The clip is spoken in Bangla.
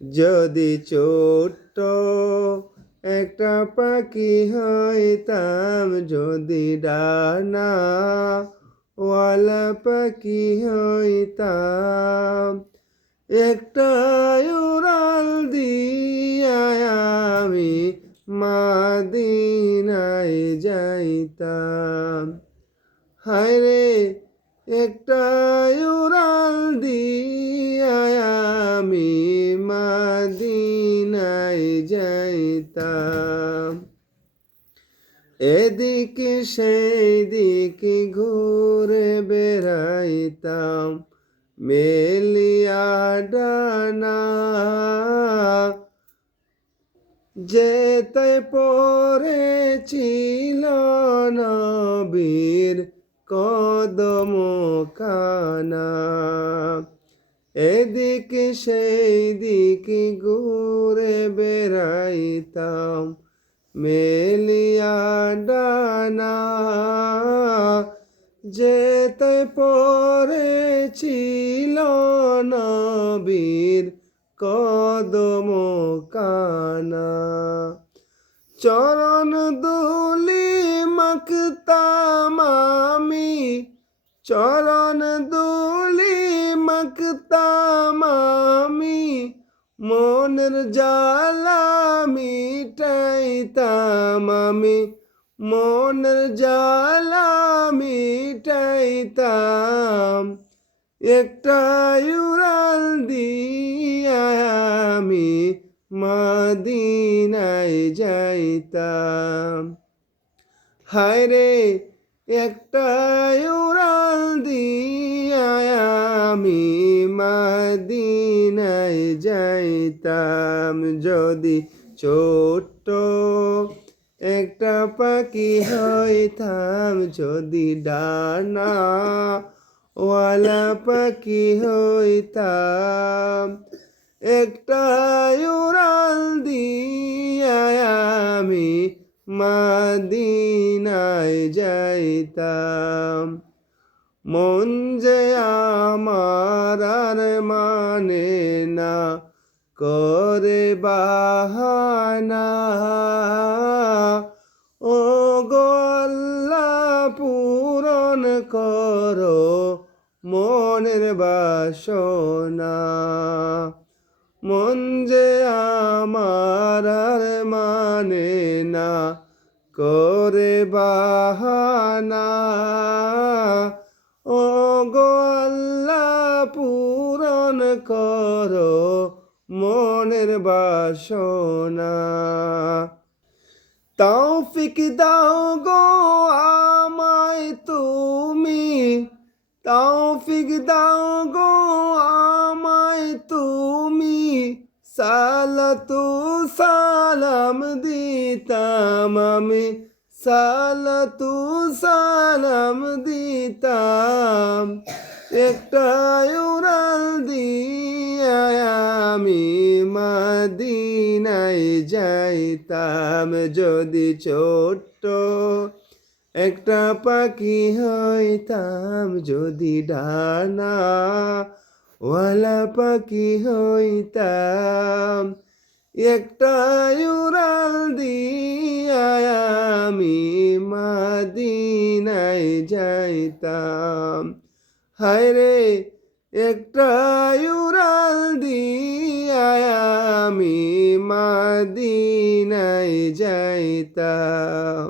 যদি ছোট্ট একটা পাখি হইতাম, যদি ডানা ওয়ালা পাখি হইতাম, একটা উড়াল দিয়া আমি মদিনায় যাইতাম। হায়রে একটা উড়াল দিয়া আমি মদিনায় যাইতাম। এদিকে সেই দিকে ঘুরে বেড়াইতাম, মেলিয়া ডানা যেতে পড়েছিল নবীর কদম খানা। এদিকে সেই দিকে ঘুরে বেড়াইতাম, মেলিয়া ডানা যেতে পড়েছিল নবীর কদম কানা। চরণ দুলি মাখতাম আমি, চরণ দুলি মাখতাম আমি, মনের জ্বালা মিটাইতাম আমি, মনের জ্বালা মিটাইতাম। একটা উড়াল দিয়া আমি মদিনায় যাইতাম। হায়রে একটা উড়াল দিয়া আমি মদিনায় যাইতাম। যদি ছোট্ট একটা পাখি হইতাম, যদি ডানা ওয়ালা পাখি হইতাম, একটা উড়াল দিয়া আমি মদিনায় যাইতাম। মন যে আমার আর মানে না, করে বাহানা, ও গো আল্লাহ পূরণ করো মনের বাসনা। মন যে আমার আর মানে না, করে বাহানা, ও গো আল্লাহ পূরণ করো মনের বাসনা। তৌফিক দাও গো আমায় তুমি, তৌফিক দাও গো আমায় তুমি, সালাতু সালাম দিতাম আমি, সালাতু সালাম দিতাম। একটা উড়াল দিয়া আমি মদিনায় যাইতাম। যদি ছোট্ট একটা পাখি হইতাম, যদি ডানা ওয়ালা পাখি হইতাম, একটা উড়াল দিয়া আমি মদিনায় যাইতাম। হায়রে একটা উড়াল দিয়া আমি মদিনায় যাইতাম।